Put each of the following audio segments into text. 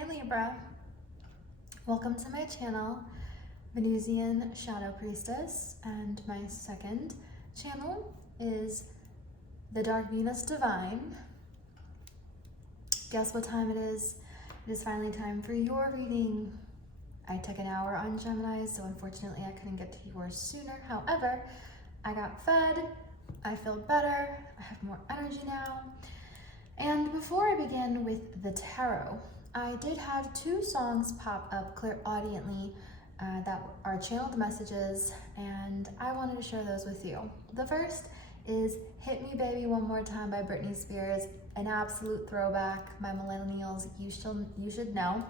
Hi Libra, welcome to my channel, Venusian Shadow Priestess, and my second channel is the Dark Venus Divine. Guess what time it is? It is finally time for your reading. I took an hour on Gemini, so unfortunately I couldn't get to yours sooner. However, I got fed, I feel better, I have more energy now. And before I begin with the tarot, I did have two songs pop up clairaudiently that are channeled messages, and I wanted to share those with you. The first is Hit Me Baby One More Time by Britney Spears, an absolute throwback. My millennials, you should know.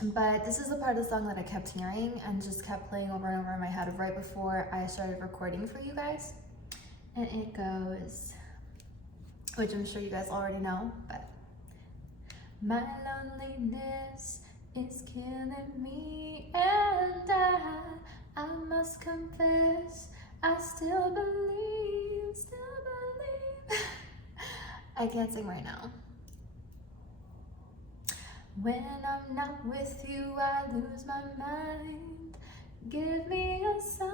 But this is the part of the song that I kept hearing and just kept playing over and over in my head right before I started recording for you guys. And it goes, which I'm sure you guys already know, but my loneliness is killing me, and I must confess, I still believe. I can't sing right now. When I'm not with you, I lose my mind. Give me a sign.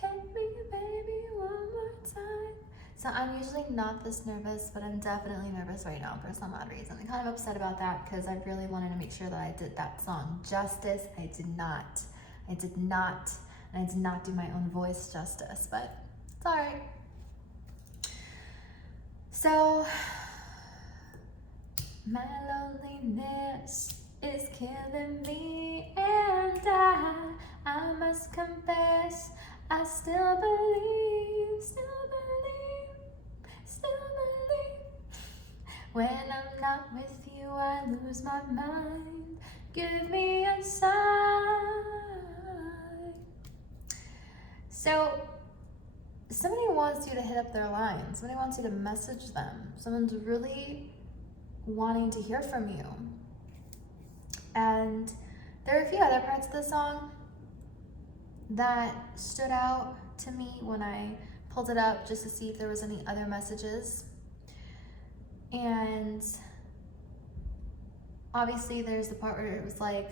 Hit me, baby, one more time. So I'm usually not this nervous, but I'm definitely nervous right now for some odd reason. I'm kind of upset about that because I really wanted to make sure that I did that song justice. I did not. And I did not do my own voice justice, but it's all right. So, my loneliness is killing me, and I must confess, I still believe. When I'm not with you, I lose my mind. Give me a sign. So, somebody wants you to hit up their line. Somebody wants you to message them. Someone's really wanting to hear from you. And there are a few other parts of the song that stood out to me when I pulled it up just to see if there was any other messages. And obviously there's the part where it was like,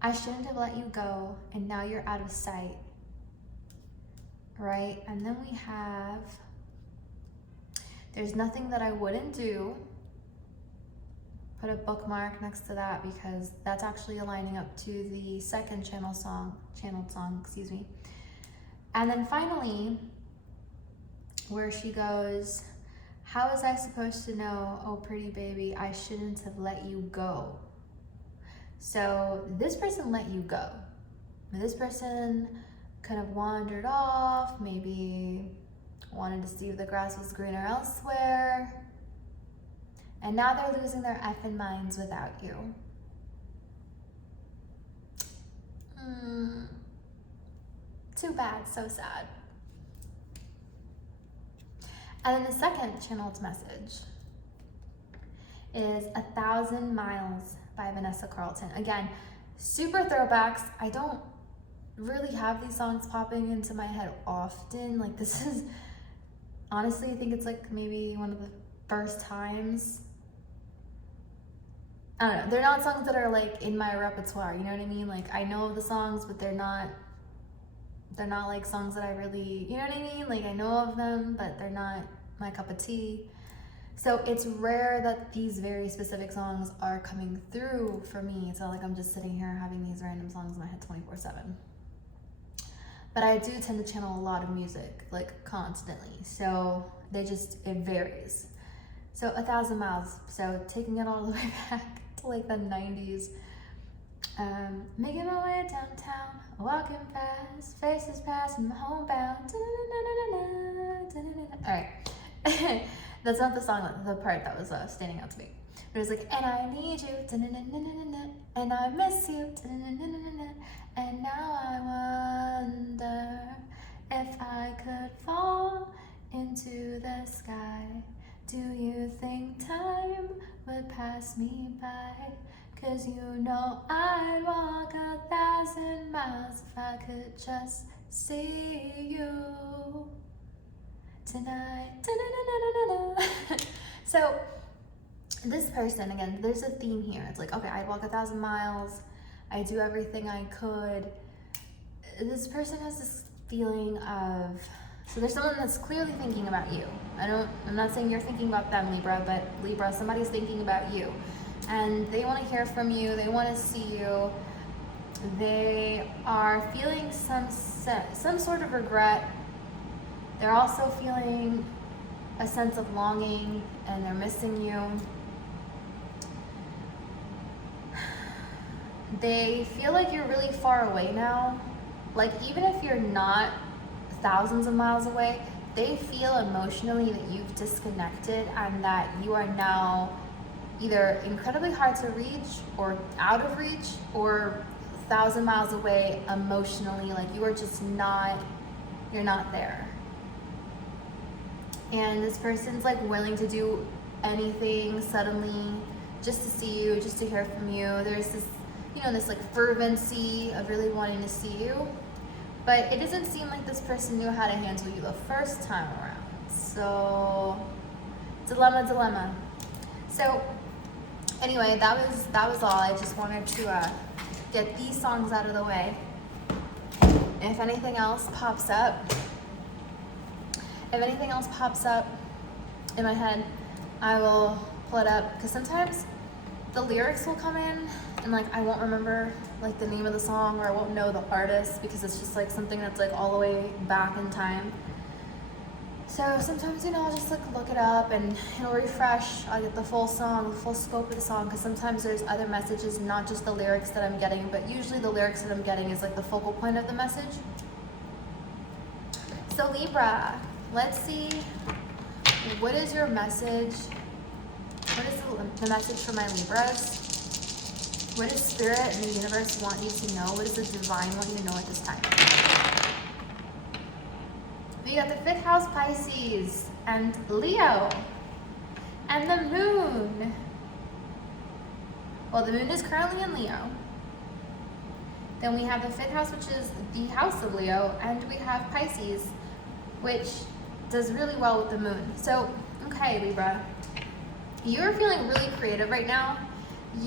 I shouldn't have let you go, and now you're out of sight, right? And then we have, there's nothing that I wouldn't do. Put a bookmark next to that because that's actually aligning up to the second channeled song, excuse me. And then finally, where she goes, how was I supposed to know, oh pretty baby, I shouldn't have let you go. So this person let you go. This person could have wandered off, maybe wanted to see if the grass was greener elsewhere. And now they're losing their effing minds without you. Too bad, so sad. And then the second channeled message is 1,000 Miles by Vanessa Carlton. Again, super throwbacks. I don't really have these songs popping into my head often. Like this is, honestly, I think it's like maybe one of the first times. I don't know, they're not songs that are like in my repertoire, you know what I mean? Like I know of the songs, but they're not like songs that I really, you know what I mean? Like I know of them, but they're not my cup of tea. So it's rare that these very specific songs are coming through for me. It's not like I'm just sitting here having these random songs in my head 24/7. But I do tend to channel a lot of music, like constantly. So it varies. So 1,000 Miles, so taking it all the way back to like the 90s. Making my way downtown, walking fast, faces passing, homebound. All right, that's not the song, the part that was standing out to me. But it was like, and I need you, and I miss you, and now I wonder if I could fall into the sky. Do you think time would pass me by? 'Cause you know I'd walk 1,000 miles if I could just see you. tonight. Da-na-na-na-na-na. So this person, again, there's a theme here. It's like, okay, I'd walk 1,000 miles. I do everything I could. This person has this feeling of, so there's someone that's clearly thinking about you. I'm not saying you're thinking about them, Libra, but Libra, somebody's thinking about you. And they want to hear from you. They want to see you. They are feeling some sort of regret. They're also feeling a sense of longing, and they're missing you. They feel like you're really far away now. Like, even if you're not thousands of miles away, they feel emotionally that you've disconnected and that you are now either incredibly hard to reach or out of reach or 1,000 miles away emotionally. Like, you are just not, you're not there. And this person's like willing to do anything suddenly just to see you, just to hear from you. There's this, you know, this like fervency of really wanting to see you. But it doesn't seem like this person knew how to handle you the first time around. So, dilemma. So, anyway, that was all. I just wanted to get these songs out of the way. And if anything else pops up in my head, I will pull it up. Because sometimes the lyrics will come in and like I won't remember like the name of the song, or I won't know the artist because it's just like something that's like all the way back in time. So sometimes, you know, I'll just like look it up and it'll refresh. I'll get the full song, the full scope of the song, because sometimes there's other messages, not just the lyrics that I'm getting, but usually the lyrics that I'm getting is like the focal point of the message. So Libra, let's see, what is your message? What is the message for my Libras? What does Spirit and the universe want you to know? What does the divine want you to know at this time? We got the 5th house, Pisces, and Leo, and the moon. Well, the moon is currently in Leo. Then we have the 5th house, which is the house of Leo, and we have Pisces, which does really well with the moon. So, okay, Libra, you're feeling really creative right now.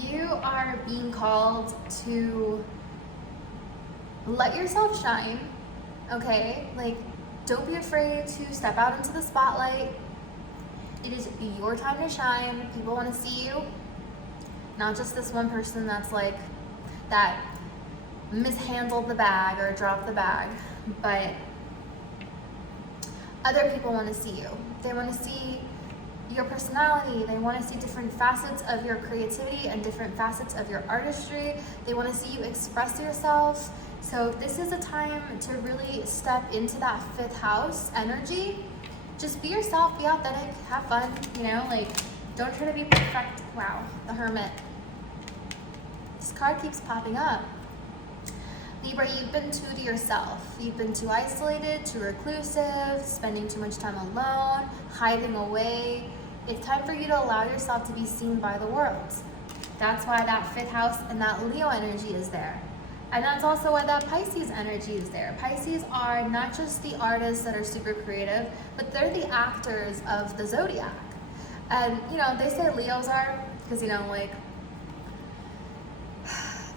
You are being called to let yourself shine, okay? Like, don't be afraid to step out into the spotlight. It is your time to shine. People want to see you. Not just this one person that's like, that mishandled the bag or dropped the bag, but other people want to see you. They want to see your personality. They want to see different facets of your creativity and different facets of your artistry. They want to see you express yourself. So this is a time to really step into that 5th house energy. Just be yourself, be authentic, have fun, you know, like don't try to be perfect. Wow, the Hermit. This card keeps popping up. Libra, you've been too to yourself. You've been too isolated, too reclusive, spending too much time alone, hiding away. It's time for you to allow yourself to be seen by the world. That's why that 5th house and that Leo energy is there. And that's also why that Pisces energy is there. Pisces are not just the artists that are super creative, but they're the actors of the zodiac. And, you know, they say Leos are, because, you know, like,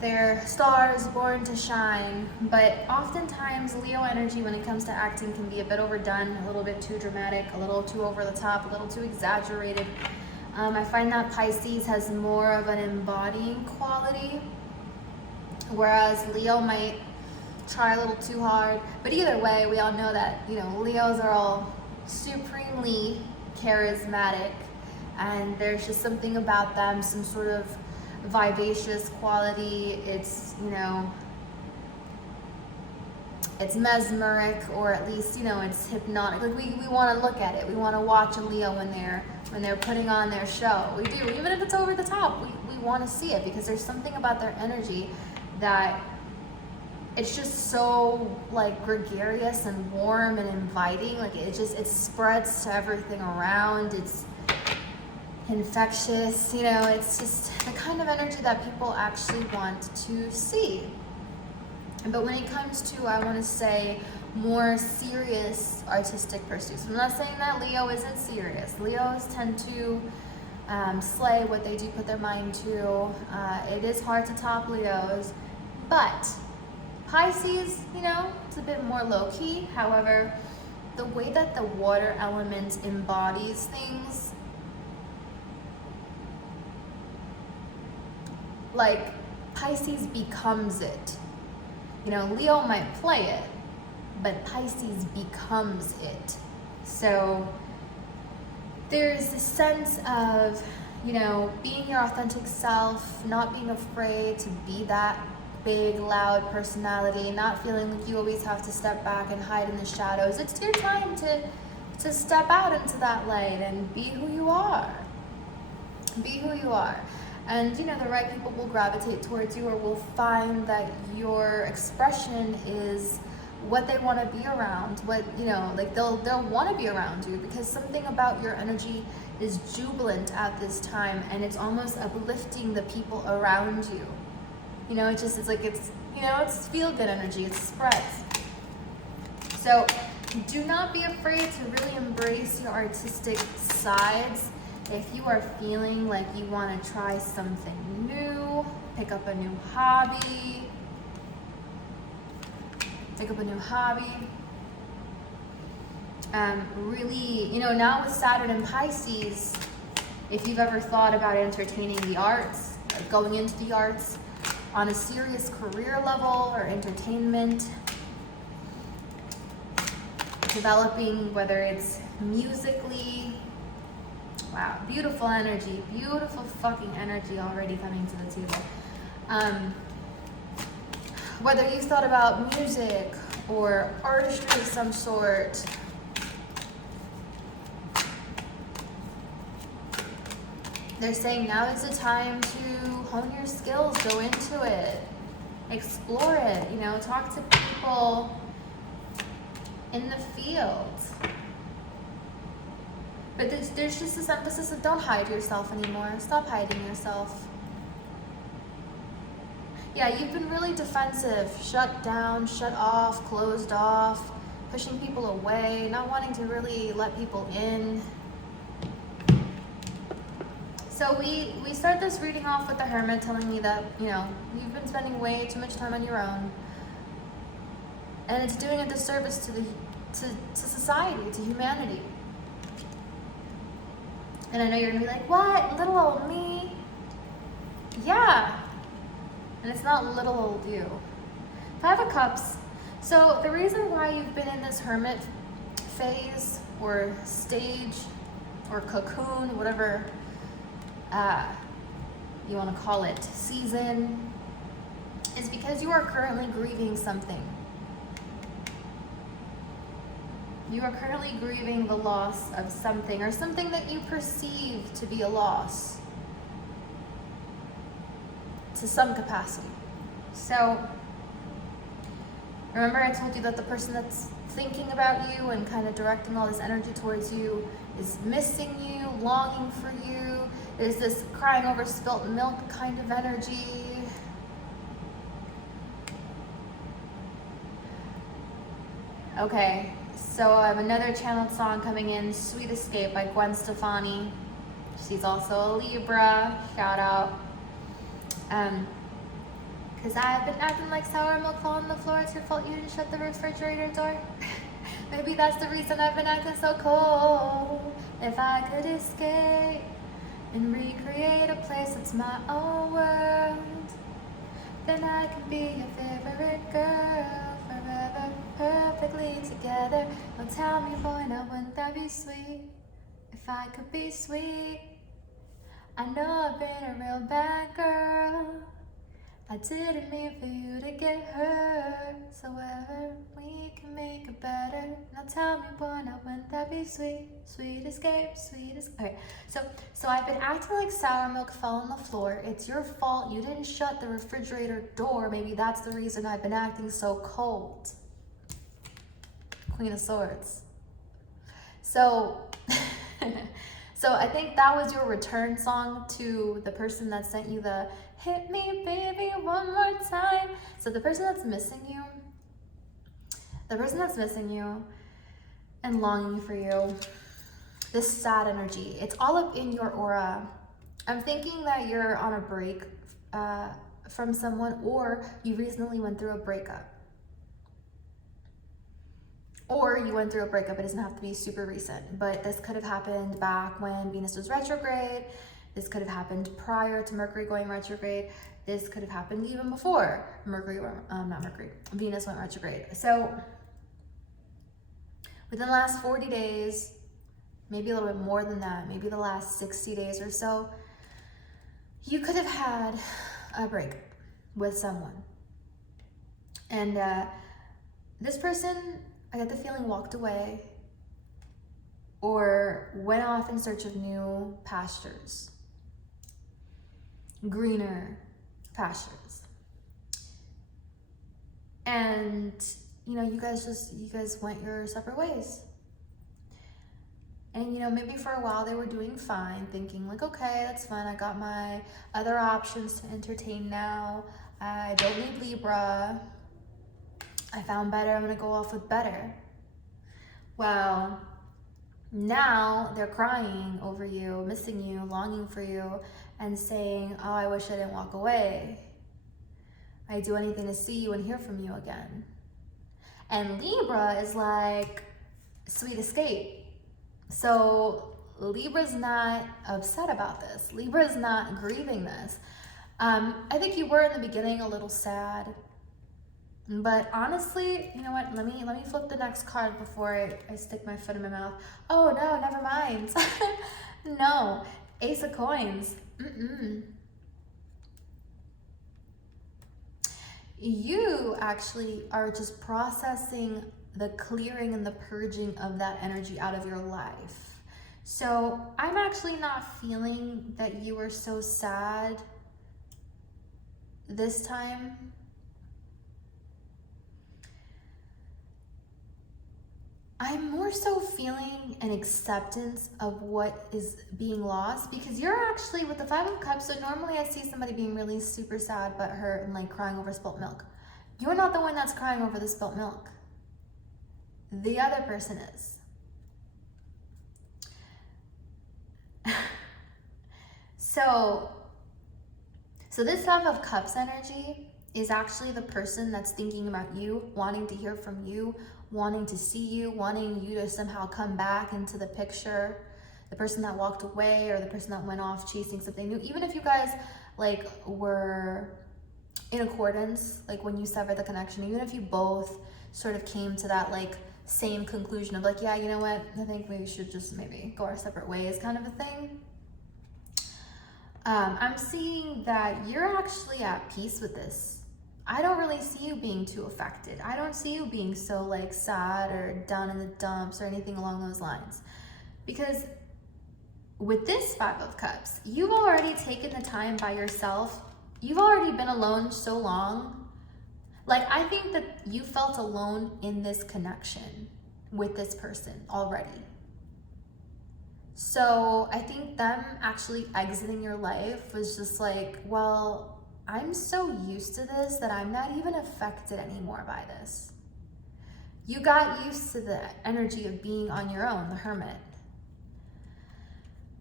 they're stars born to shine, but oftentimes Leo energy when it comes to acting can be a bit overdone, a little bit too dramatic, a little too over the top, a little too exaggerated. I find that Pisces has more of an embodying quality, whereas Leo might try a little too hard. But either way, we all know that, you know, Leos are all supremely charismatic, and there's just something about them, some sort of vivacious quality. It's, you know, it's mesmeric, or at least, you know, it's hypnotic. Like we want to look at it. We want to watch a Leo when they're putting on their show. We do, even if it's over the top. We want to see it because there's something about their energy that it's just so like gregarious and warm and inviting. Like it spreads to everything around. It's infectious, you know, it's just the kind of energy that people actually want to see. But when it comes to, I want to say, more serious artistic pursuits. I'm not saying that Leo isn't serious. Leos tend to slay what they do put their mind to. It is hard to top Leos, but Pisces, you know, it's a bit more low-key. However, the way that the water element embodies things, like Pisces becomes it. You know, Leo might play it, but Pisces becomes it. So there's this sense of, you know, being your authentic self, not being afraid to be that big, loud personality, not feeling like you always have to step back and hide in the shadows. It's your time to step out into that light and be who you are. Be who you are. And, you know, the right people will gravitate towards you, or will find that your expression is what they want to be around. What, you know, like they'll want to be around you, because something about your energy is jubilant at this time, and it's almost uplifting the people around you. You know, it's like, it's, you know, it's feel-good energy, it spreads. So do not be afraid to really embrace your artistic sides. If you are feeling like you want to try something new, pick up a new hobby, really, you know, now with Saturn and Pisces, if you've ever thought about entertaining the arts, or going into the arts on a serious career level, or entertainment, developing, whether it's musically, wow, beautiful energy, beautiful fucking energy already coming to the table. Whether you've thought about music or artistry of some sort, they're saying now is the time to hone your skills, go into it, explore it, you know, talk to people in the field. But there's just this emphasis of don't hide yourself anymore. Stop hiding yourself. Yeah, you've been really defensive, shut down, shut off, closed off, pushing people away, not wanting to really let people in. So we start this reading off with the Hermit telling me that, you know, you've been spending way too much time on your own, and it's doing a disservice to society, to humanity. And I know you're gonna be like, what? Little old me? Yeah. And it's not little old you. Five of Cups. So the reason why you've been in this Hermit phase, or stage, or cocoon, whatever you want to call it, season, is because you are currently grieving something. You are currently grieving the loss of something, or something that you perceive to be a loss to some capacity. So remember I told you that the person that's thinking about you and kind of directing all this energy towards you is missing you, longing for you. There's this crying over spilt milk kind of energy. Okay, so I have another channeled song coming in, Sweet Escape by Gwen Stefani. She's also a Libra, shout out. Because I've been acting like sour milk fell on the floor. It's your fault you didn't shut the refrigerator door. Maybe that's the reason I've been acting so cold. If I could escape and recreate a place that's my own world, then I could be your favorite girl forever, perfectly together. Now tell me, boy, now wouldn't that be sweet? If I could be sweet. I know I've been a real bad girl. I didn't mean for you to get hurt. So ever we can make it better. Now tell me, boy, now wouldn't that be sweet? Sweet escape, sweet escape. Okay, so I've been acting like sour milk fell on the floor. It's your fault. You didn't shut the refrigerator door. Maybe that's the reason I've been acting so cold. Queen of Swords. So, so I think that was your return song to the person that sent you the hit me baby one more time. So the person that's missing you, the person that's missing you and longing for you, this sad energy, it's all up in your aura. I'm thinking that you're on a break from someone, or you recently went through a breakup. Or you went through a breakup. It doesn't have to be super recent, but this could have happened back when Venus was retrograde. This could have happened prior to Mercury going retrograde. This could have happened even before Venus went retrograde. So within the last 40 days, maybe a little bit more than that, maybe the last 60 days or so, you could have had a break with someone. And this person, I get the feeling, walked away or went off in search of new pastures, greener pastures. And, you know, you guys went your separate ways. And, you know, maybe for a while they were doing fine, thinking like, okay, that's fine. I got my other options to entertain now. I don't need Libra. I found better. I'm going to go off with better. Well, now they're crying over you, missing you, longing for you, and saying, oh, I wish I didn't walk away. I'd do anything to see you and hear from you again. And Libra is like, sweet escape. So Libra's not upset about this. Libra's not grieving this. I think you were in the beginning a little sad, but honestly, you know what? Let me flip the next card before I stick my foot in my mouth. Oh no, never mind. No, Ace of Coins. You actually are just processing the clearing and the purging of that energy out of your life. So I'm actually not feeling that you were so sad this time. I'm more so feeling an acceptance of what is being lost, because you're actually with the Five of Cups. So normally I see somebody being really super sad, butthurt, and like crying over spilt milk. You're not the one that's crying over the spilt milk. The other person is. So this Five of Cups energy is actually the person that's thinking about you, wanting to hear from you, wanting to see you, wanting you to somehow come back into the picture. The person that walked away, or the person that went off chasing something new. Even if you guys like were in accordance, like when you severed the connection, even if you both sort of came to that like same conclusion of like, yeah, you know what, I think we should just maybe go our separate ways kind of a thing. I'm seeing that you're actually at peace with this. I don't really see you being too affected. I don't see you being so like sad or down in the dumps or anything along those lines. Because with this Five of Cups, you've already taken the time by yourself. You've already been alone so long. Like, I think that you felt alone in this connection with this person already. So I think them actually exiting your life was just like, well, I'm so used to this that I'm not even affected anymore by this. You got used to the energy of being on your own, the hermit.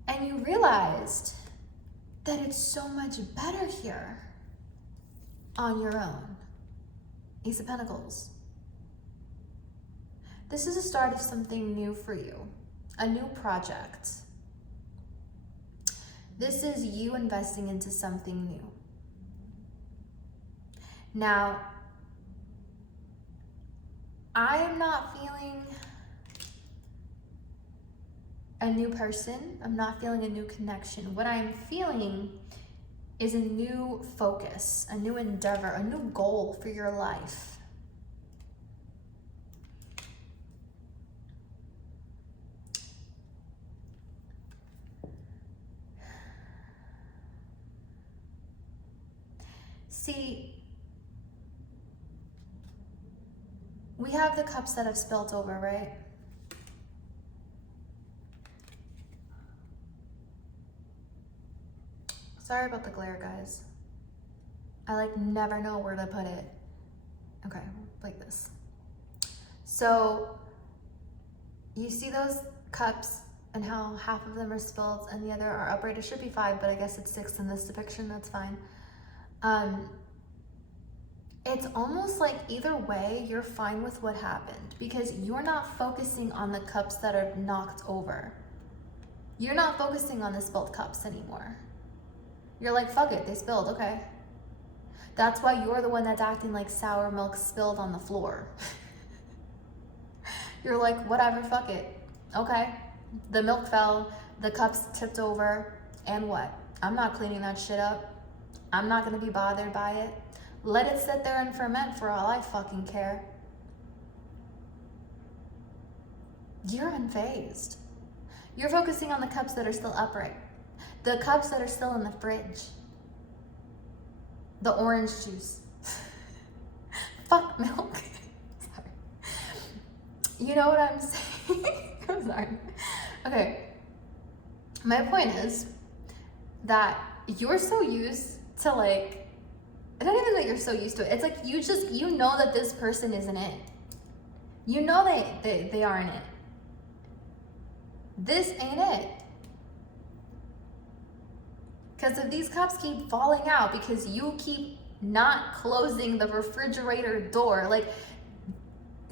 And you realized that it's so much better here on your own. Ace of Pentacles. This is the start of something new for you, a new project. This is you investing into something new. Now, I am not feeling a new person. I'm not feeling a new connection. What I'm feeling is a new focus, a new endeavor, a new goal for your life. See, we have the cups that have spilt over, right? Sorry about the glare, guys. I like never know where to put it. Okay, like this. So you see those cups and how half of them are spilled and the other are upright. It should be 5, but I guess it's 6 in this depiction. That's fine. It's almost like either way, you're fine with what happened because you're not focusing on the cups that are knocked over. You're not focusing on the spilled cups anymore. You're like, fuck it, they spilled, okay. That's why you're the one that's acting like sour milk spilled on the floor. You're like, whatever, fuck it, okay. The milk fell, the cups tipped over, and what? I'm not cleaning that shit up. I'm not gonna be bothered by it. Let it sit there and ferment for all I fucking care. You're unfazed. You're focusing on the cups that are still upright. The cups that are still in the fridge. The orange juice. Fuck milk. Sorry. You know what I'm saying? I'm sorry. Okay. My point is that you're so used to like, I don't even think you're so used to it. It's like you know that this person isn't it. You know they aren't it. This ain't it. Because if these cups keep falling out because you keep not closing the refrigerator door, like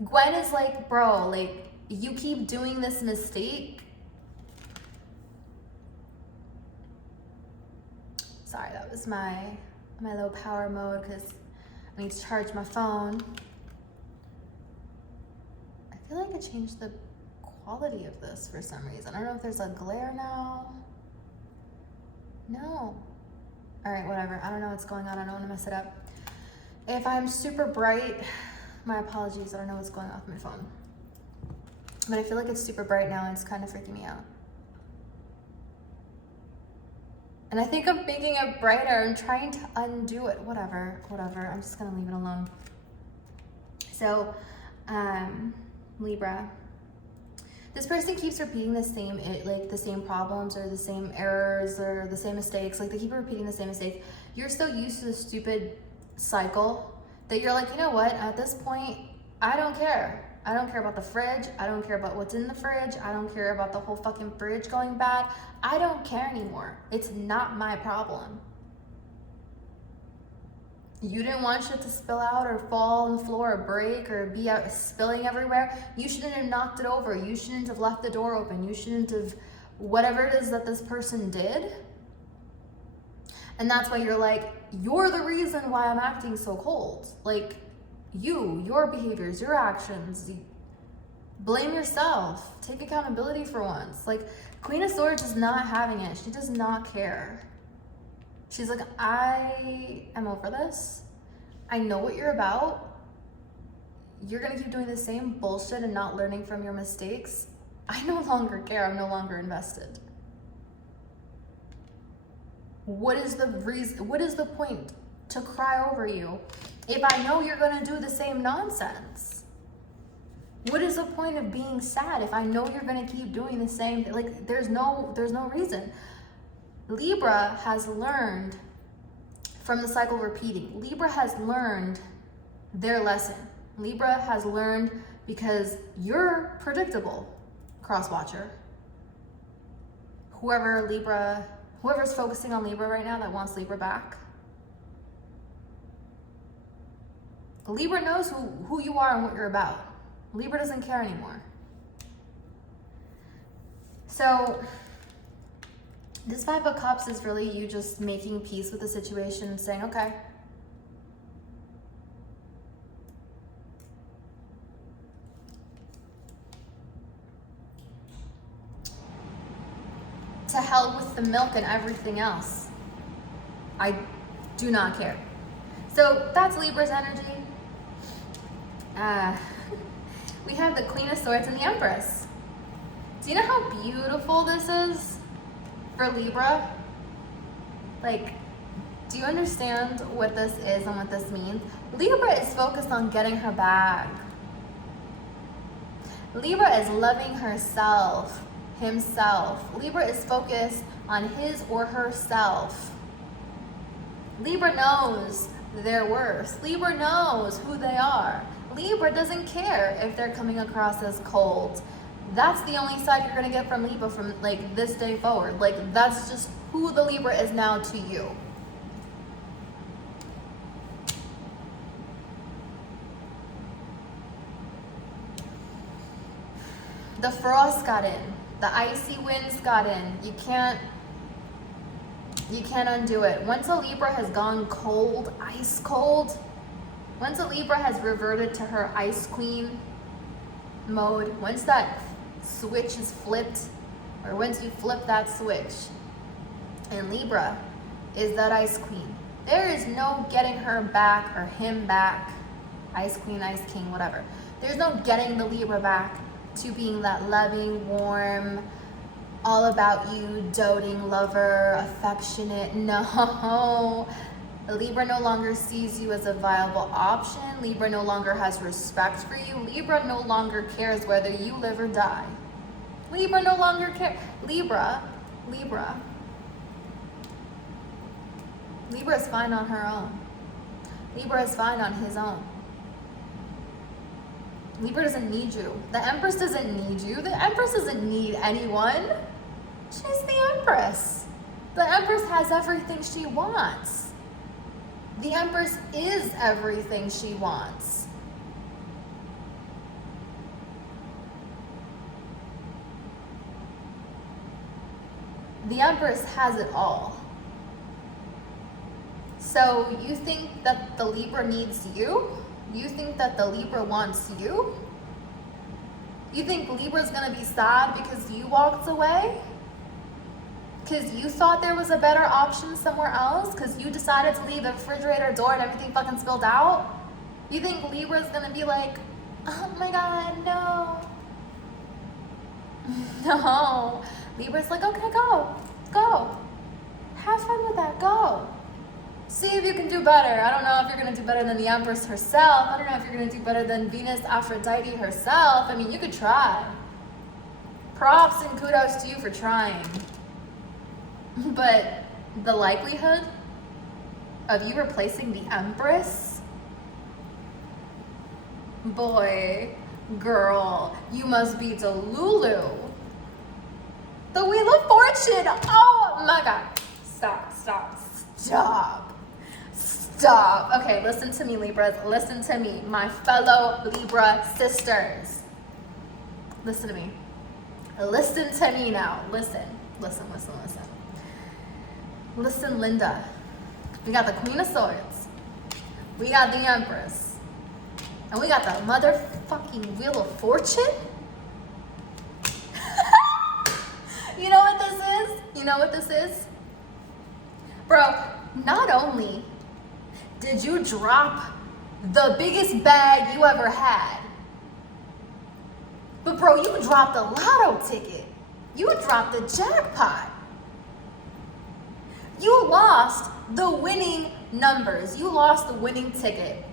Gwen is like, bro, like you keep doing this mistake. Sorry, that was my low power mode because I need to charge my phone. I feel like I changed the quality of this for some reason. I don't know if there's a glare now. No. All right, whatever. I don't know what's going on. I don't want to mess it up. If I'm super bright, my apologies. I don't know what's going on with my phone. But I feel like it's super bright now and it's kind of freaking me out. And I think I'm making it brighter. I'm trying to undo it. Whatever. I'm just gonna leave it alone. So, Libra. This person keeps repeating the same problems or the same errors or the same mistakes. Like they keep repeating the same mistakes. You're so used to the stupid cycle that you're like, you know what? At this point, I don't care. I don't care about the fridge. I don't care about what's in the fridge. I don't care about the whole fucking fridge going bad. I don't care anymore. It's not my problem. You didn't want shit to spill out or fall on the floor or break or be out spilling everywhere. You shouldn't have knocked it over. You shouldn't have left the door open. You shouldn't have, whatever it is that this person did. And that's why you're like, you're the reason why I'm acting so cold. Like, your behaviors, your actions, blame yourself. Take accountability for once. Like, Queen of Swords is not having it. She does not care. She's like, I am over this. I know what you're about. You're gonna keep doing the same bullshit and not learning from your mistakes. I no longer care. I'm no longer invested. What is the reason? What is the point to cry over you if I know you're gonna do the same nonsense? What is the point of being sad if I know you're gonna keep doing the same thing? Like, there's no reason. Libra has learned from the cycle repeating. Libra has learned their lesson. Libra has learned because you're predictable, cross-watcher. Whoever's focusing on Libra right now that wants Libra back. Libra knows who you are and what you're about. Libra doesn't care anymore. So, this 5 of Cups is really you just making peace with the situation and saying, okay, to hell with the milk and everything else. I do not care. So that's Libra's energy. We have the Queen of Swords and the Empress. Do you know how beautiful this is for Libra? Like, do you understand what this is and what this means? Libra is focused on getting her bag. Libra is loving herself, himself. Libra is focused on his or herself. Libra knows their worth. Libra knows who they are. Libra doesn't care if they're coming across as cold. That's the only side you're gonna get from Libra from like this day forward. Like that's just who the Libra is now to you. The frost got in. The icy winds got in. You can't undo it. Once a Libra has gone cold, ice cold, once a Libra has reverted to her ice queen mode, once that switch is flipped, or once you flip that switch, and Libra is that ice queen, there is no getting her back or him back, ice queen, ice king, whatever. There's no getting the Libra back to being that loving, warm, all about you, doting lover, affectionate. No. Libra no longer sees you as a viable option. Libra no longer has respect for you. Libra no longer cares whether you live or die. Libra no longer cares. Libra is fine on her own. Libra is fine on his own. Libra doesn't need you. The Empress doesn't need you. The Empress doesn't need anyone. She's the Empress. The Empress has everything she wants. The Empress is everything she wants. The Empress has it all. So you think that the Libra needs you? You think that the Libra wants you? You think Libra's gonna be sad because you walked away? Because you thought there was a better option somewhere else? Because you decided to leave the refrigerator door and everything fucking spilled out? You think Libra's gonna be like, oh my God, no. No. Libra's like, okay, go. Have fun with that, go. See if you can do better. I don't know if you're gonna do better than the Empress herself. I don't know if you're gonna do better than Venus Aphrodite herself. I mean, you could try. Props and kudos to you for trying. But the likelihood of you replacing the Empress? Boy, girl, you must be Delulu. The Wheel of Fortune. Oh my God. Stop. Okay, listen to me, Libras. Listen to me, my fellow Libra sisters. Listen to me. Listen to me now. Listen. Listen, Linda. We got the Queen of Swords. We got the Empress. And we got the motherfucking Wheel of Fortune. You know what this is? Bro, not only did you drop the biggest bag you ever had, but bro, you dropped the lotto ticket. You dropped the jackpot. You lost the winning numbers. You lost the winning ticket.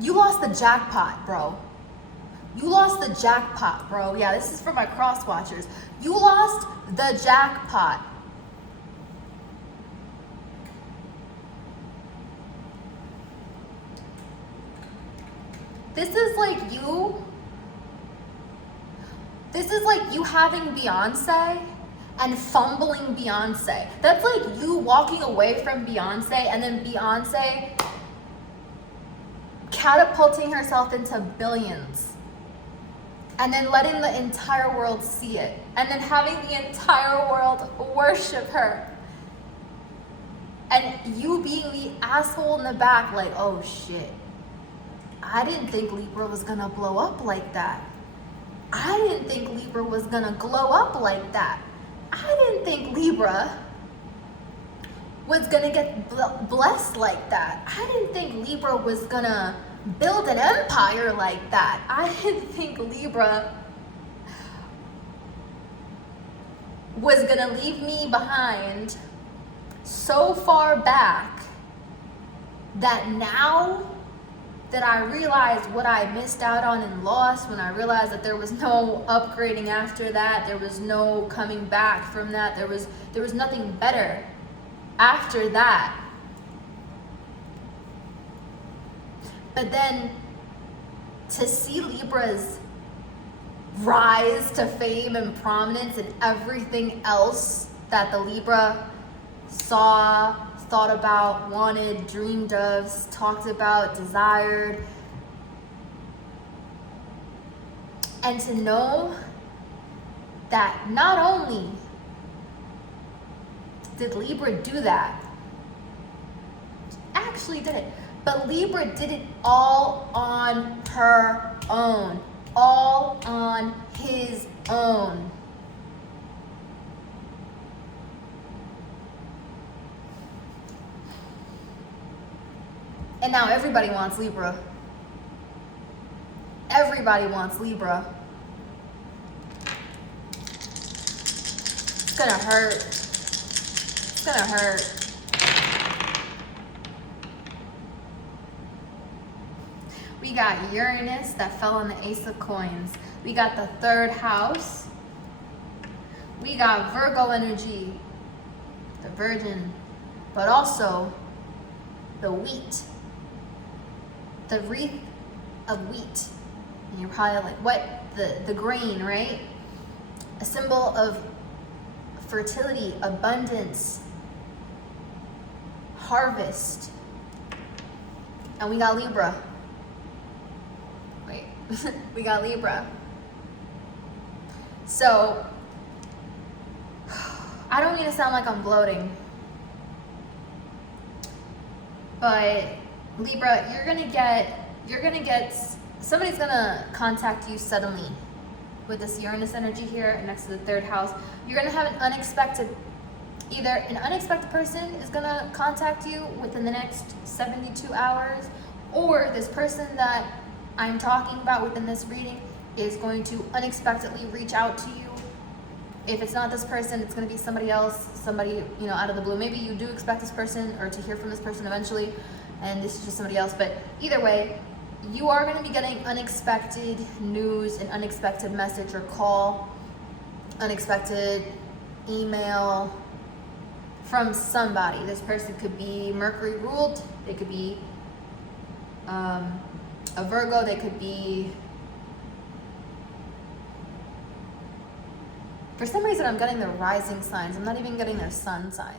You lost the jackpot, bro. You lost the jackpot, bro. Yeah, this is for my cross watchers. You lost the jackpot. This is like you having Beyonce and fumbling Beyonce. That's like you walking away from Beyonce and then Beyonce catapulting herself into billions and then letting the entire world see it and then having the entire world worship her. And you being the asshole in the back like, oh shit. I didn't think Libra was gonna blow up like that. I didn't think Libra was gonna glow up like that. I didn't think Libra was gonna get blessed like that. I didn't think Libra was gonna build an empire like that. I didn't think Libra was gonna leave me behind so far back that now that I realized what I missed out on and lost, when I realized that there was no upgrading after that, there was no coming back from that, there was nothing better after that. But then to see Libras rise to fame and prominence and everything else that the Libra saw, thought about, wanted, dreamed of, talked about, desired, and to know that not only did Libra do that, actually did it, but Libra did it all on her own, all on his own. And now everybody wants Libra. Everybody wants Libra. It's gonna hurt. It's gonna hurt. We got Uranus that fell on the Ace of Coins. We got the third house. We got Virgo energy, the Virgin, but also the wheat, the wreath of wheat. And you're probably like, what? The grain, right? A symbol of fertility, abundance, harvest. And we got Libra. Wait, we got Libra. So, I don't mean to sound like I'm bloating, but Libra, you're gonna get, somebody's gonna contact you suddenly with this Uranus energy here next to the third house. You're gonna have an unexpected, either an unexpected person is gonna contact you within the next 72 hours, or this person that I'm talking about within this reading is going to unexpectedly reach out to you. If it's not this person, it's going to be somebody else, somebody, you know, out of the blue. Maybe you do expect this person or to hear from this person eventually, and this is just somebody else. But either way, you are going to be getting unexpected news, an unexpected message or call, unexpected email from somebody. This person could be Mercury ruled. They could be a Virgo. They could be, for some reason I'm getting their rising signs. I'm not even getting their sun sign.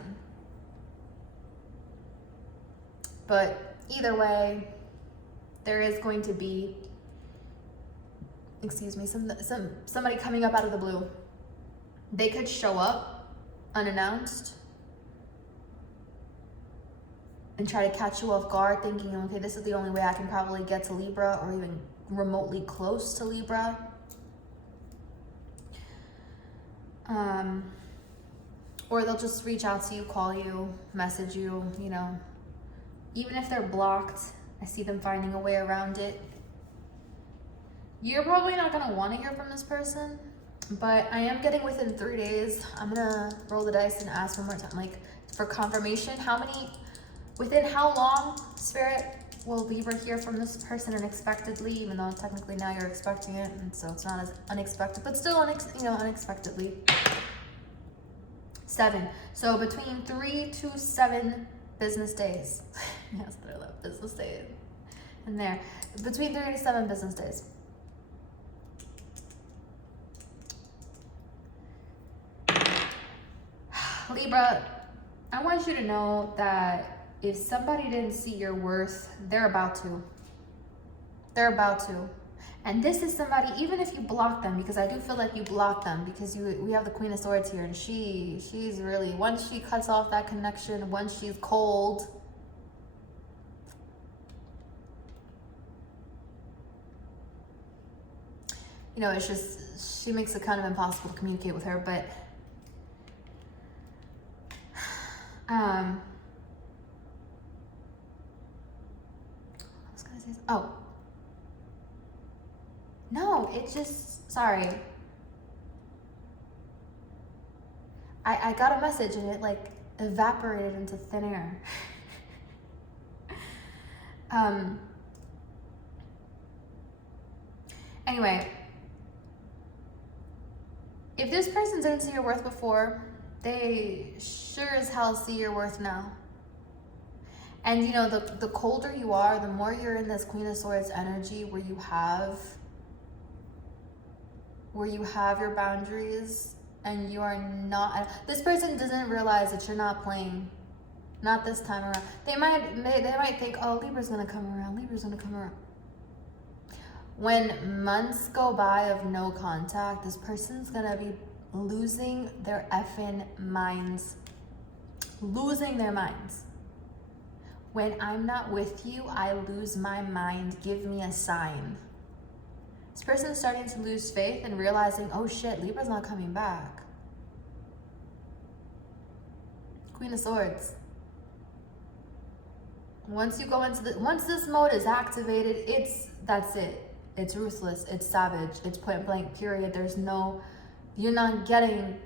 But either way, there is going to be, somebody coming up out of the blue. They could show up unannounced and try to catch you off guard, thinking, okay, this is the only way I can probably get to Libra or even remotely close to Libra. Or they'll just reach out to you, call you, message you, you know. Even if they're blocked, I see them finding a way around it. You're probably not gonna wanna hear from this person, but I am getting within 3 days. I'm gonna roll the dice and ask one more time, like for confirmation, within how long, Spirit, will Libra hear from this person unexpectedly, even though technically now you're expecting it, and so it's not as unexpected, but still unexpectedly. 7. So between 3 to 7 business days. Yes, there are business days in there. Between 3 to 7 business days. Libra, I want you to know that if somebody didn't see your worth, they're about to. They're about to. And this is somebody, even if you block them, because I do feel like you block them, because we have the Queen of Swords here, and she's really, once she cuts off that connection, once she's cold, you know, it's just, she makes it kind of impossible to communicate with her. But I was gonna say, oh. No, it just, sorry. I got a message and it like evaporated into thin air. Anyway, if this person didn't see your worth before, they sure as hell see your worth now. And you know, the colder you are, the more you're in this Queen of Swords energy where you have your boundaries and you are not, this person doesn't realize that you're not playing. Not this time around. They might think, oh, Libra's gonna come around. Libra's gonna come around. When months go by of no contact, this person's gonna be losing their effing minds. Losing their minds. When I'm not with you, I lose my mind. Give me a sign. This person's starting to lose faith and realizing, oh shit, Libra's not coming back. Queen of Swords. Once you go into once this mode is activated, that's it. It's ruthless, it's savage, it's point blank period. There's no, you're not getting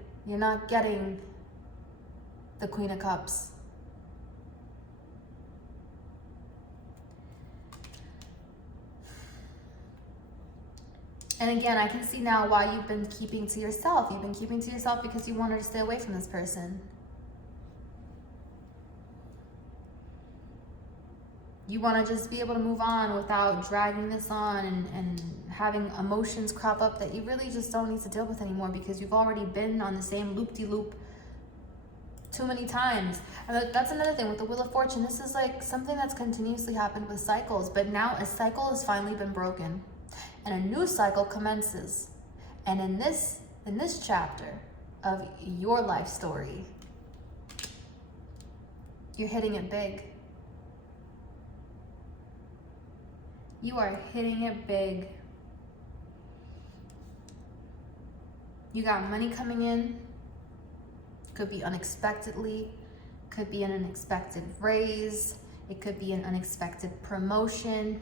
the Queen of Cups. And again, I can see now why you've been keeping to yourself. You've been keeping to yourself because you wanted to stay away from this person. You want to just be able to move on without dragging this on and having emotions crop up that you really just don't need to deal with anymore because you've already been on the same loop-de-loop too many times. And that's another thing with the Wheel of Fortune. This is like something that's continuously happened with cycles, but now a cycle has finally been broken and a new cycle commences. And in this chapter of your life story, you're hitting it big. You are hitting it big. You got money coming in. Could be unexpectedly. Could be an unexpected raise. It could be an unexpected promotion.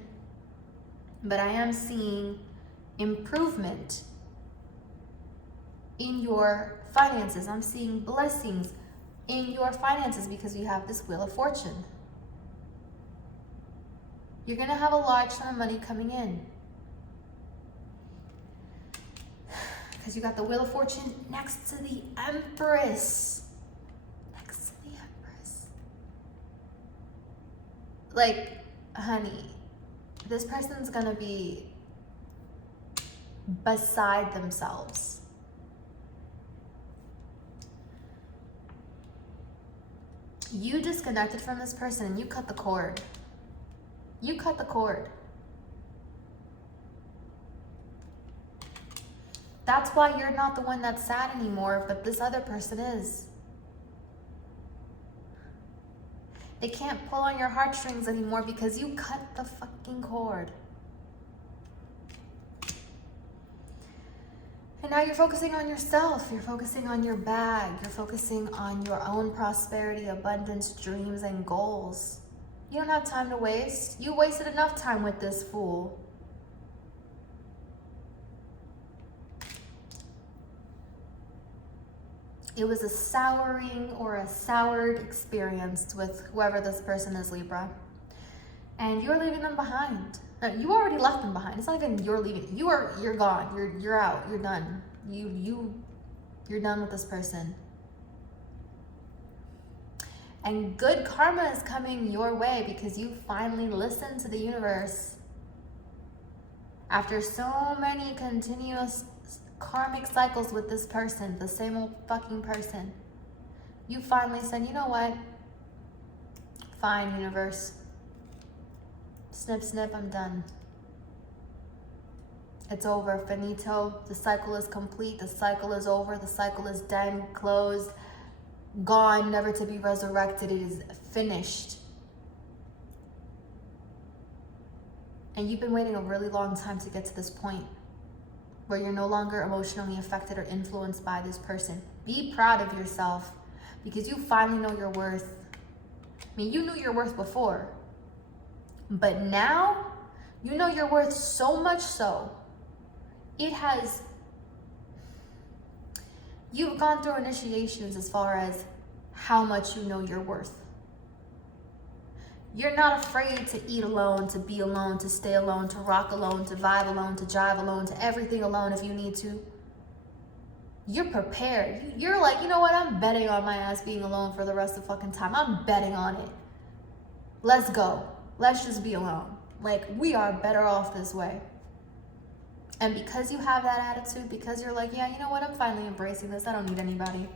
But I am seeing improvement in your finances. I'm seeing blessings in your finances because you have this Wheel of Fortune. You're going to have a large sum of money coming in. Because you got the Wheel of Fortune next to the Empress. Next to the Empress. Like, honey, this person's going to be beside themselves. You disconnected from this person and you cut the cord. You cut the cord. That's why you're not the one that's sad anymore, but this other person is. They can't pull on your heartstrings anymore because you cut the fucking cord. And now you're focusing on yourself. You're focusing on your bag. You're focusing on your own prosperity, abundance, dreams, and goals. You don't have time to waste. You wasted enough time with this fool. It was a souring or a soured experience with whoever this person is, Libra. And you're leaving them behind. You already left them behind. It's not even you're leaving. You're gone. You're out. You're done. You're done with this person. And good karma is coming your way because you finally listened to the universe. After so many continuous karmic cycles with this person, the same old fucking person, you finally said, you know what? Fine, universe. Snip, snip, I'm done. It's over, finito. The cycle is complete. The cycle is over. The cycle is done, closed, gone, never to be resurrected. It is finished. And you've been waiting a really long time to get to this point where you're no longer emotionally affected or influenced by this person. Be proud of yourself because you finally know your worth. I mean, you knew your worth before, but now you know your worth so much so. You've gone through initiations as far as how much you know your worth. You're not afraid to eat alone, to be alone, to stay alone, to rock alone, to vibe alone, to jive alone, to everything alone if you need to. You're prepared. You're like, you know what? I'm betting on my ass being alone for the rest of the fucking time. I'm betting on it. let's go. Let's just be alone. Like, we are better off this way. And because you have that attitude, because you're like, yeah, you know what, I'm finally embracing this, I don't need anybody.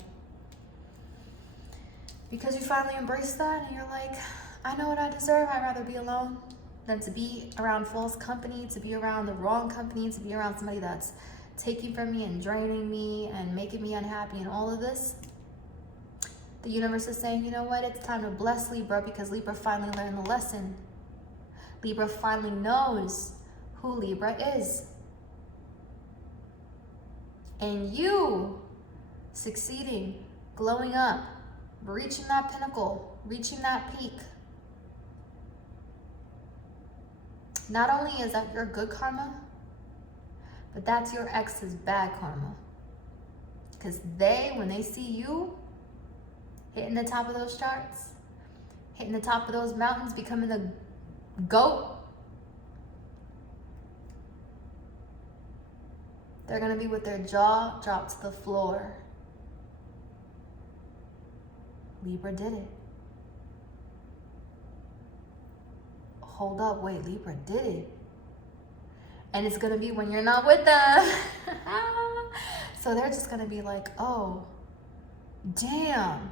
Because you finally embrace that and you're like, I know what I deserve, I'd rather be alone than to be around false company, to be around the wrong company, to be around somebody that's taking from me and draining me and making me unhappy and all of this. The universe is saying, you know what, it's time to bless Libra, because Libra finally learned the lesson. Libra finally knows who Libra is. And you succeeding, glowing up, reaching that pinnacle, reaching that peak. Not only is that your good karma, but that's your ex's bad karma. Because they, when they see you hitting the top of those charts, hitting the top of those mountains, becoming the GOAT, they're gonna be with their jaw dropped to the floor. Libra did it. Hold up, wait, Libra did it. And it's gonna be when you're not with them. So they're just gonna be like, oh, damn.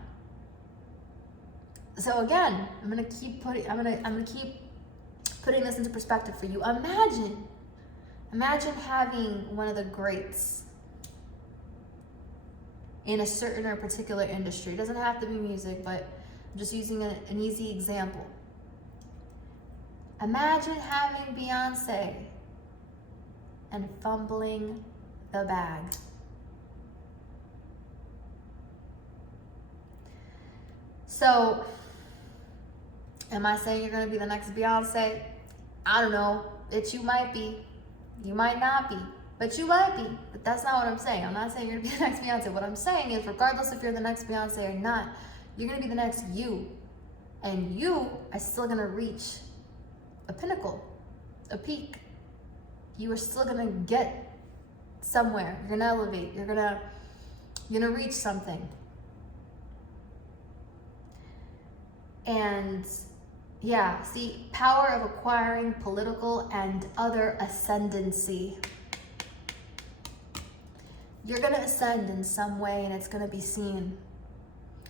So again, I'm gonna keep putting this into perspective for you. Imagine having one of the greats in a certain or particular industry. It doesn't have to be music, but I'm just using an easy example. Imagine having Beyonce and fumbling the bag. So, am I saying you're gonna be the next Beyonce? I don't know. You might be. You might not be. But you might be. But that's not what I'm saying. I'm not saying you're gonna be the next Beyonce. What I'm saying is, regardless if you're the next Beyonce or not, you're gonna be the next you. And you are still gonna reach a pinnacle, a peak. You are still gonna get somewhere. You're gonna elevate. You're gonna reach something. And yeah, see, power of acquiring political and other ascendancy. You're gonna ascend in some way and it's gonna be seen.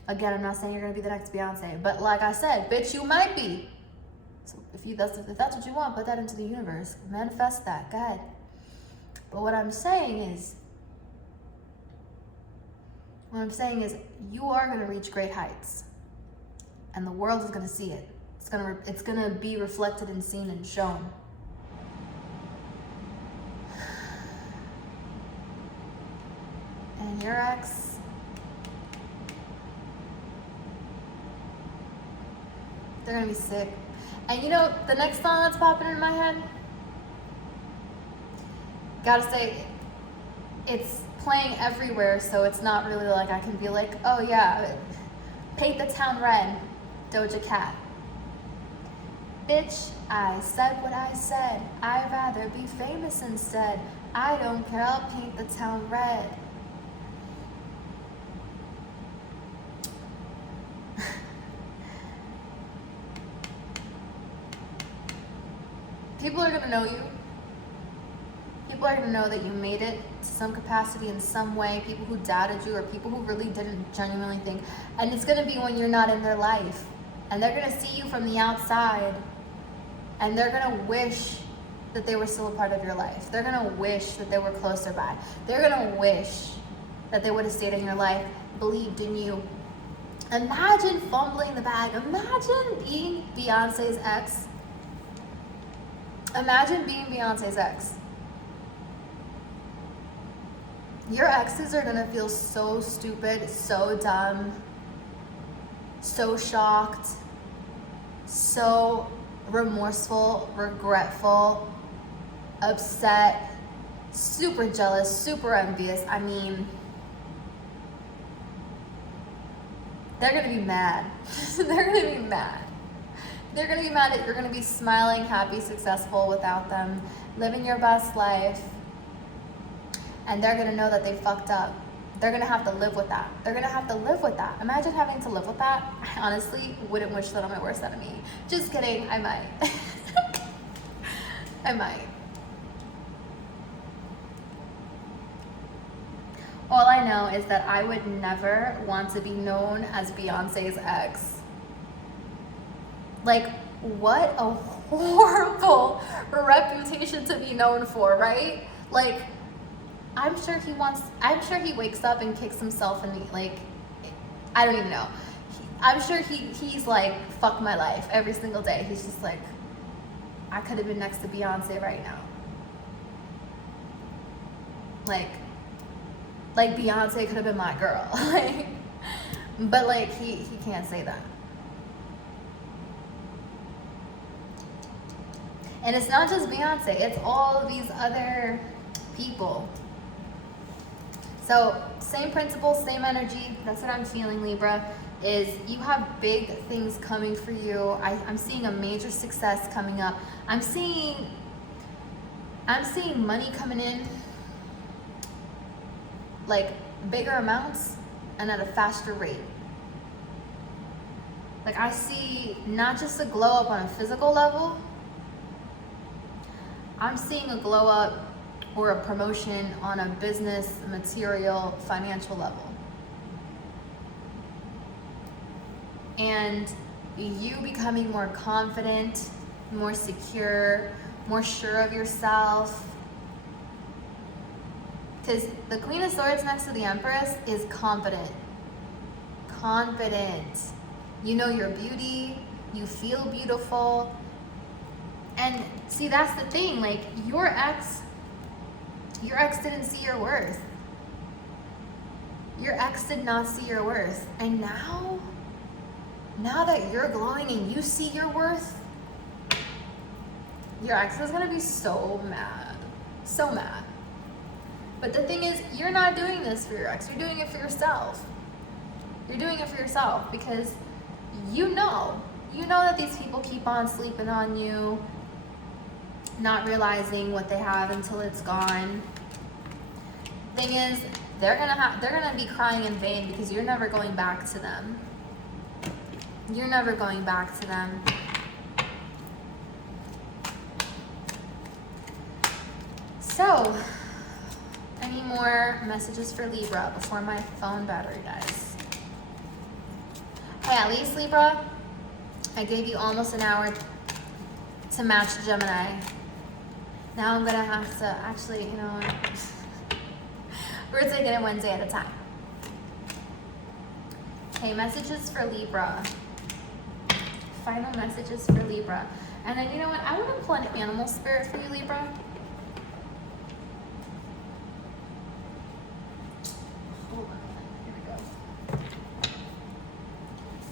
Again, I'm not saying you're gonna be the next Beyonce, but like I said, bitch, you might be. So if that's what you want, put that into the universe. Manifest that, go ahead. But what I'm saying is you are gonna reach great heights. And the world is gonna see it. It's gonna be reflected and seen and shown. And your ex, they're gonna be sick. And you know, the next song that's popping in my head, gotta say, it's playing everywhere, so it's not really like I can be like, oh yeah, Paint the Town Red, Doja Cat. Bitch, I said what I said. I'd rather be famous instead. I don't care, I'll paint the town red. People are gonna know you. People are gonna know that you made it to some capacity in some way. People who doubted you or people who really didn't genuinely think. And it's gonna be when you're not in their life. And they're gonna see you from the outside. And they're gonna wish that they were still a part of your life. They're gonna wish that they were closer by. They're gonna wish that they would have stayed in your life, believed in you. Imagine fumbling the bag. Imagine being Beyonce's ex. Imagine being Beyonce's ex. Your exes are gonna feel so stupid, so dumb, so shocked, so remorseful, regretful, upset, super jealous, super envious. I mean, they're gonna be mad. They're gonna be mad. They're gonna be mad that you're gonna be smiling, happy, successful without them, living your best life. And they're gonna know that they fucked up. they're gonna have to live with that. They're gonna have to live with that. Imagine having to live with that. I honestly wouldn't wish that on my worst enemy. Just kidding, I might. I might. All I know is that I would never want to be known as Beyonce's ex. Like, what a horrible reputation to be known for, right? Like, I'm sure he wakes up and kicks himself in the, like, I don't even know. I'm sure he's like, fuck my life every single day. He's just like, I could have been next to Beyonce right now. Like Beyonce could have been my girl. Like, but like, he can't say that. And it's not just Beyonce, it's all of these other people. So same principle, same energy. That's what I'm feeling, Libra, is you have big things coming for you. I'm seeing a major success coming up. I'm seeing money coming in, like bigger amounts and at a faster rate. Like, I see not just a glow up on a physical level, I'm seeing a glow up or a promotion on a business, material, financial level. And you becoming more confident, more secure, more sure of yourself. Because the Queen of Swords next to the Empress is confident. Confident. You know your beauty, you feel beautiful. And see, that's the thing, like, your ex didn't see your worth. Your ex did not see your worth. And now that you're glowing and you see your worth, your ex is gonna be so mad. So mad. But the thing is, you're not doing this for your ex, you're doing it for yourself. You're doing it for yourself because you know that these people keep on sleeping on you, not realizing what they have until it's gone. Thing is, they're gonna be crying in vain because you're never going back to them. You're never going back to them. So, any more messages for Libra before my phone battery dies? Hey, at least Libra, I gave you almost an hour to match Gemini. Now I'm gonna have to, actually, you know what? We're taking it one day at a time. Okay, messages for Libra. Final messages for Libra. And then, you know what? I want to pull an animal spirit for you, Libra. Hold on. Here we go.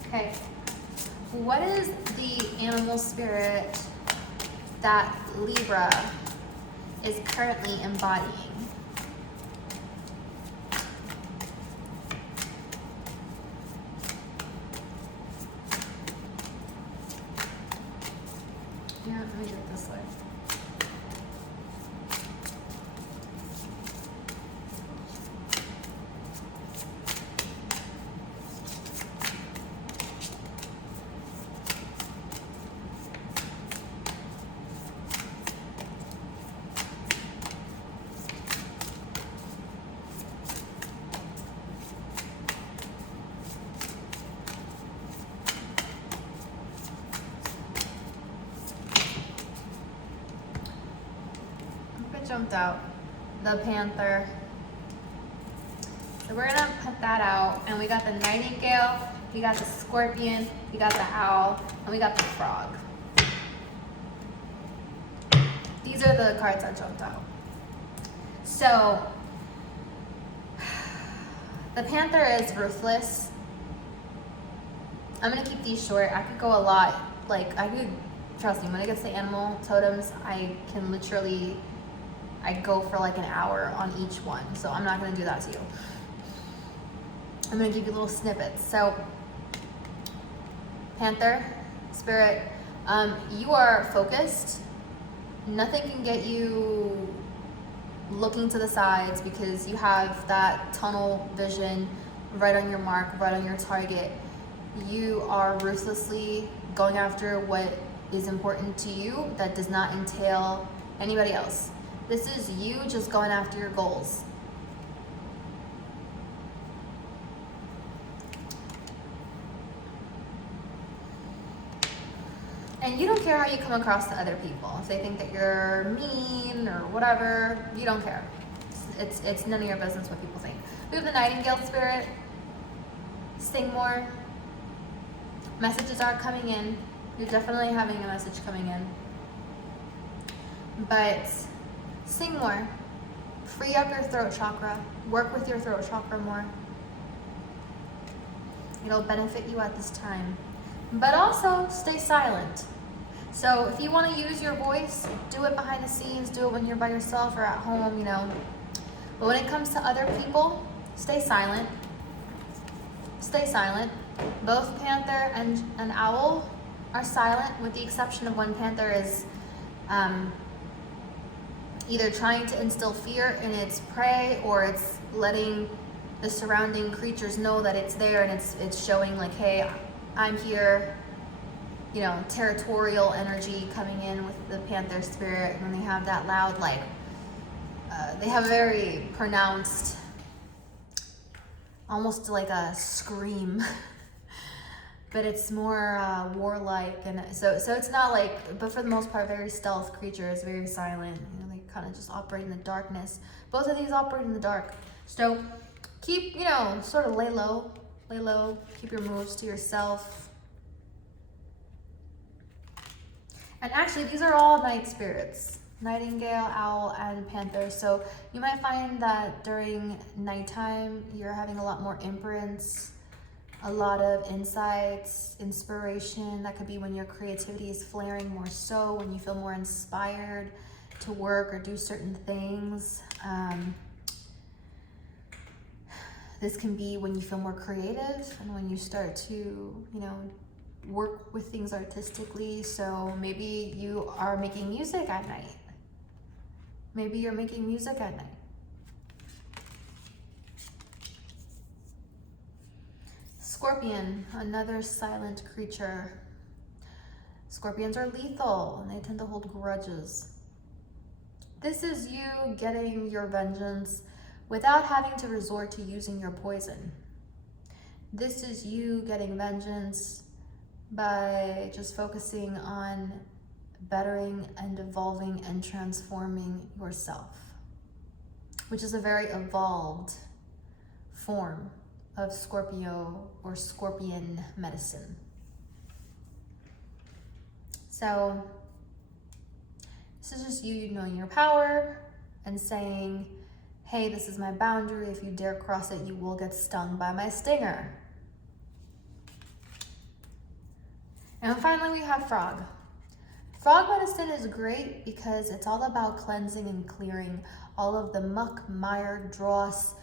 Okay. What is the animal spirit that Libra is currently embodying? Yeah, let me do it this way. Jumped out the Panther, so we're gonna put that out, and we got the Nightingale, we got the Scorpion, we got the Owl, and we got the Frog. These are the cards that jumped out. So the Panther is ruthless. I'm gonna keep these short. I could go a lot, like, I could, trust me, when it gets to animal totems, I can literally, I go for like an hour on each one, so I'm not gonna do that to you. I'm gonna give you little snippets. So, Panther, Spirit, you are focused. Nothing can get you looking to the sides because you have that tunnel vision right on your mark, right on your target. You are ruthlessly going after what is important to you that does not entail anybody else. This is you just going after your goals. And you don't care how you come across to other people. If they think that you're mean or whatever, you don't care. It's none of your business what people think. We have the Nightingale spirit. Sing more. Messages are coming in. You're definitely having a message coming in. But sing more. Free up your throat chakra. Work with your throat chakra more. It'll benefit you at this time. But also stay silent. So if you want to use your voice, do it behind the scenes, do it when you're by yourself or at home, you know. But when it comes to other people, stay silent. Stay silent. Both panther and owl are silent, with the exception of one panther is either trying to instill fear in its prey, or it's letting the surrounding creatures know that it's there, and it's showing like, hey, I'm here. You know, territorial energy coming in with the panther spirit. When they have that loud, like, they have a very pronounced, almost like a scream, but it's more warlike, and so it's not like, but for the most part, very stealth creatures, very silent. You know, they kind of just operate in the darkness. Both of these operate in the dark. So keep, you know, sort of lay low, keep your moves to yourself. And actually, these are all night spirits. Nightingale, owl, and panther. So you might find that during nighttime, you're having a lot more imprints, a lot of insights, inspiration. That could be when your creativity is flaring more so, when you feel more inspired to work or do certain things. This can be when you feel more creative and when you start to, you know, work with things artistically. So maybe you are making music at night. Maybe you're making music at night. Scorpion, another silent creature. Scorpions are lethal and they tend to hold grudges. This is you getting your vengeance without having to resort to using your poison. This is you getting vengeance by just focusing on bettering and evolving and transforming yourself, which is a very evolved form of Scorpio or scorpion medicine. So this is just you knowing your power and saying, hey, this is my boundary. If you dare cross it, you will get stung by my stinger. And finally, we have frog. Frog medicine is great because it's all about cleansing and clearing all of the muck, mire, dross,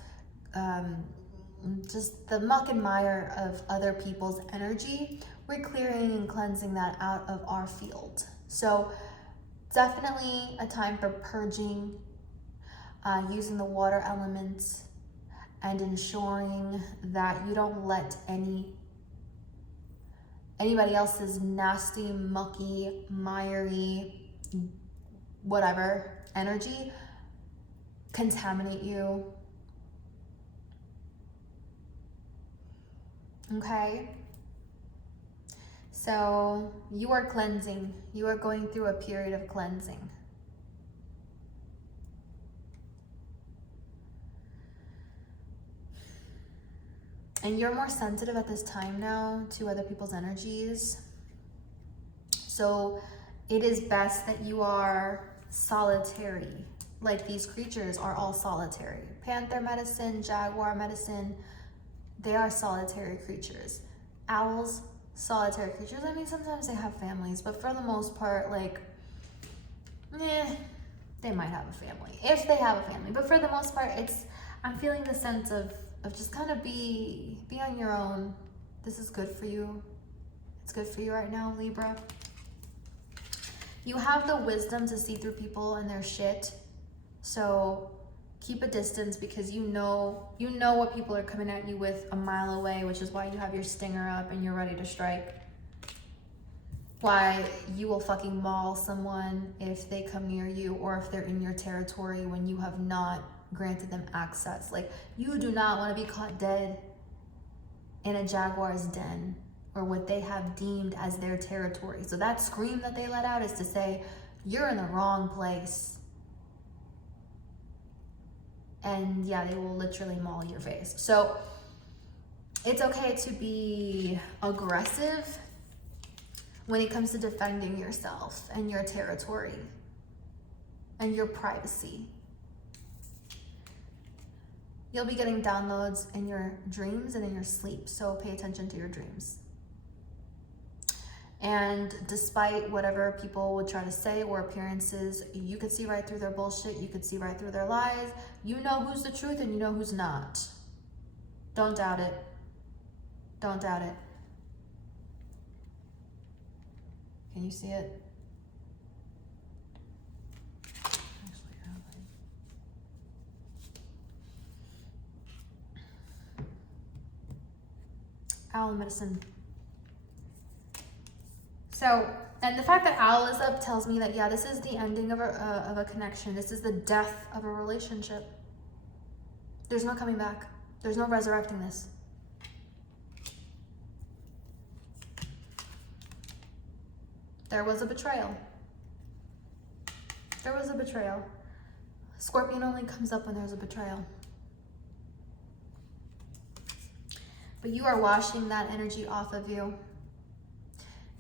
just the muck and mire of other people's energy. We're clearing and cleansing that out of our field. So definitely a time for purging, using the water element and ensuring that you don't let anybody else's nasty, mucky, miry, whatever energy contaminate you. Okay? So you are cleansing. You are going through a period of cleansing. And you're more sensitive at this time now to other people's energies. So it is best that you are solitary. Like these creatures are all solitary. Panther medicine, jaguar medicine, they are solitary creatures. Owls, solitary creatures. I mean, sometimes they have families, but for the most part, like, they might have a family. If they have a family. But for the most part, I'm feeling the sense of just kind of be on your own. This is good for you. It's good for you right now, Libra. You have the wisdom to see through people and their shit. So keep a distance, because you know what people are coming at you with a mile away, which is why you have your stinger up and you're ready to strike. Why you will fucking maul someone if they come near you, or if they're in your territory when you have not granted them access. Like, you do not want to be caught dead in a jaguar's den, or what they have deemed as their territory. So that scream that they let out is to say, you're in the wrong place. And yeah, they will literally maul your face. So it's okay to be aggressive when it comes to defending yourself and your territory and your privacy. You'll be getting downloads in your dreams and in your sleep, so pay attention to your dreams. And despite whatever people would try to say or appearances, you could see right through their bullshit, you could see right through their lies. You know who's the truth and you know who's not. Don't doubt it. Don't doubt it. Can you see it? Actually, I have it. Owl medicine. So, and the fact that owl is up tells me that, yeah, this is the ending of a connection. This is the death of a relationship. There's no coming back. There's no resurrecting this. There was a betrayal. There was a betrayal. Scorpion only comes up when there's a betrayal. But you are washing that energy off of you.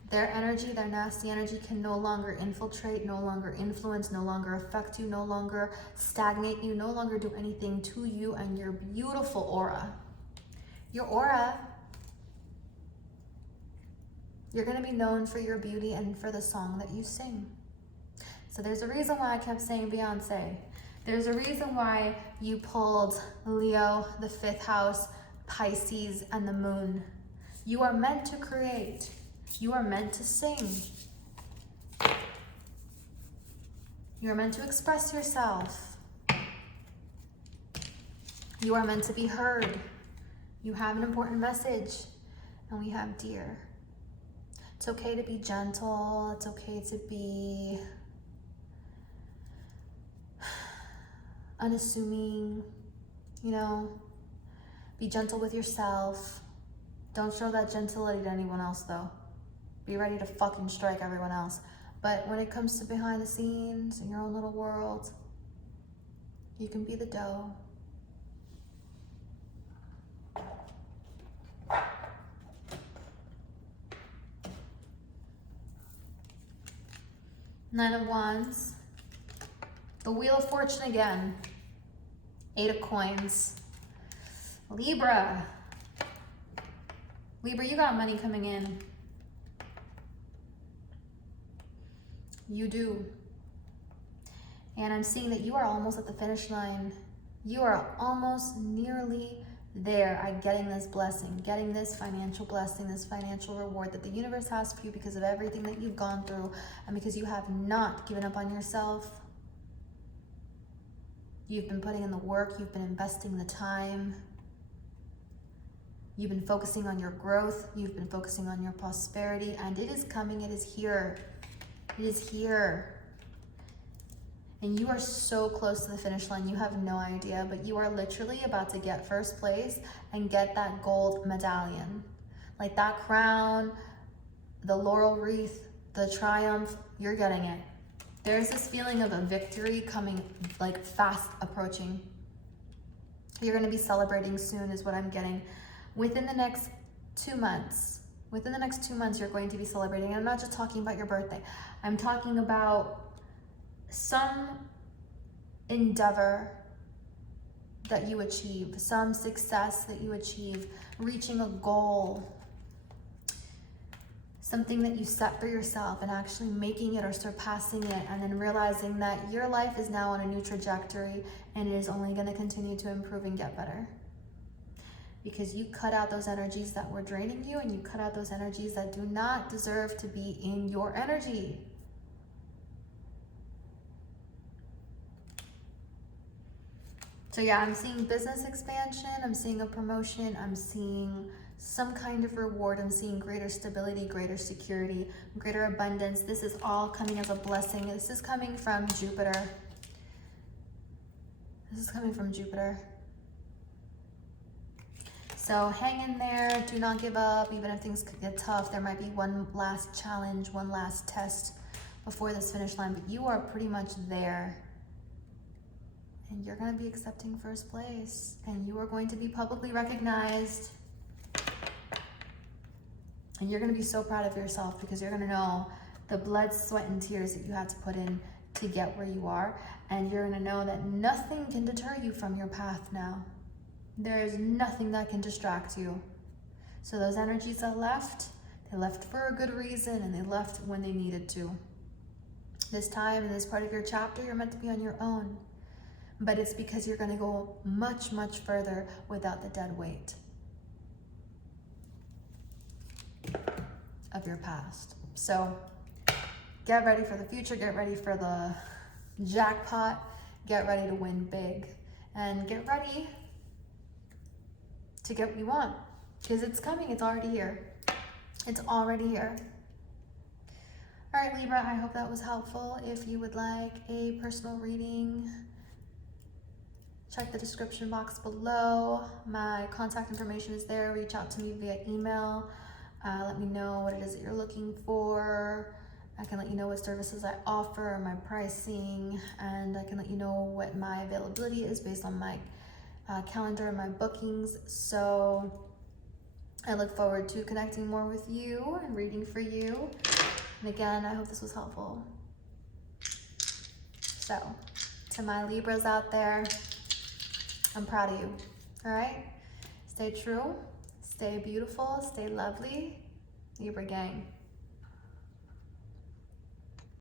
Their energy, their nasty energy, can no longer infiltrate, no longer influence, no longer affect you, no longer stagnate you, no longer do anything to you and your beautiful aura. Your aura, you're going to be known for your beauty and for the song that you sing. So there's a reason why I kept saying Beyonce. There's a reason why you pulled Leo, the 5th house, Pisces, and the moon. You are meant to create. You are meant to sing. You are meant to express yourself. You are meant to be heard. You have an important message, and we have deer. It's okay to be gentle. It's okay to be unassuming, you know, be gentle with yourself. Don't show that gentility to anyone else though. Be ready to fucking strike everyone else. But when it comes to behind the scenes in your own little world, you can be the doe. Nine of Wands. The Wheel of Fortune again. 8 of Coins. Libra. Libra, you got money coming in. You do. And I'm seeing that you are almost at the finish line. You are almost nearly there at getting this blessing, getting this financial blessing, this financial reward that the universe has for you because of everything that you've gone through and because you have not given up on yourself. You've been putting in the work, you've been investing the time. You've been focusing on your growth, you've been focusing on your prosperity, and it is coming, it is here. It is here. And you are so close to the finish line, you have no idea, but you are literally about to get first place and get that gold medallion. Like that crown, the laurel wreath, the triumph, you're getting it. There's this feeling of a victory coming, like fast approaching. You're gonna be celebrating soon is what I'm getting. Within the next 2 months, you're going to be celebrating. And I'm not just talking about your birthday. I'm talking about some endeavor that you achieve, some success that you achieve, reaching a goal, something that you set for yourself and actually making it or surpassing it, and then realizing that your life is now on a new trajectory and it is only going to continue to improve and get better. Because you cut out those energies that were draining you, and you cut out those energies that do not deserve to be in your energy. So yeah, I'm seeing business expansion, I'm seeing a promotion, I'm seeing some kind of reward, I'm seeing greater stability, greater security, greater abundance. This is all coming as a blessing. This is coming from Jupiter. This is coming from Jupiter. So hang in there, do not give up, even if things could get tough. There might be one last challenge, one last test before this finish line, but you are pretty much there. And you're gonna be accepting first place, and you are going to be publicly recognized. And you're gonna be so proud of yourself because you're gonna know the blood, sweat, and tears that you had to put in to get where you are. And you're gonna know that nothing can deter you from your path now. There is nothing that can distract you. So those energies that left, they left for a good reason, and they left when they needed to. This time, in this part of your chapter, you're meant to be on your own. But it's because you're gonna go much, much further without the dead weight of your past. So get ready for the future, get ready for the jackpot, get ready to win big, and get ready to get what you want, because it's coming, it's already here. It's already here. All right, Libra, I hope that was helpful. If you would like a personal reading, check the description box below. My contact information is there. Reach out to me via email. Let me know what it is that you're looking for. I can let you know what services I offer, my pricing, and I can let you know what my availability is based on my calendar and my bookings. So I look forward to connecting more with you and reading for you. And again, I hope this was helpful. So to my Libras out there, I'm proud of you, all right? Stay true, stay beautiful, stay lovely, Libra gang.